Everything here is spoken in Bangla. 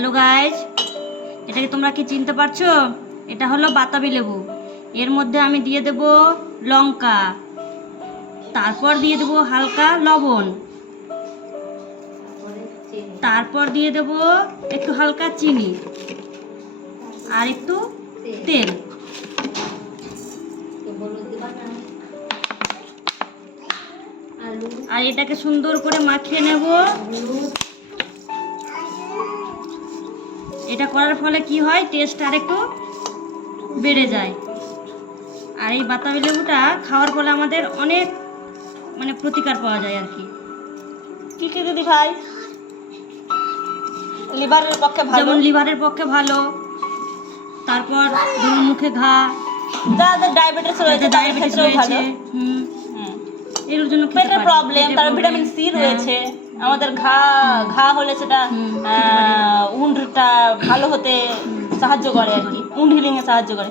হ্যালো গাইজ, এটাকে তোমরা কি চিনতে পারছো? এটা হলো বাতাবি লেবু। এর মধ্যে আমি দিয়ে দেব লঙ্কা, তারপর দিয়ে দেব হালকা লবণ, তারপর দিয়ে দেব একটু হালকা চিনি আর একটু তেল। আর এটাকে সুন্দর করে মাখিয়ে নেব। এটা করার ফলে কি হয়, টেস্ট আর একটু বেড়ে যায়। আর এই বাতাবি লেবুটা খাওয়ার ফলে আমাদের অনেক প্রতিকার পাওয়া যায় আর কি। কি কি দিদি ভাই? লিভারের পক্ষে ভালো, যেমন লিভারের পক্ষে ভালো, তারপর ধরুন মুখে ঘা, যাদের ডায়াবেটিস রয়েছে ডায়াবেটিস রয়েছে, এর জন্য পেটের প্রবলেম, তার ভিটামিন সি রয়েছে। আমাদের ঘা হলে সেটা উন্ডটা ভালো হতে সাহায্য করে আর কি, উন্ড হিলিং এ সাহায্য করে।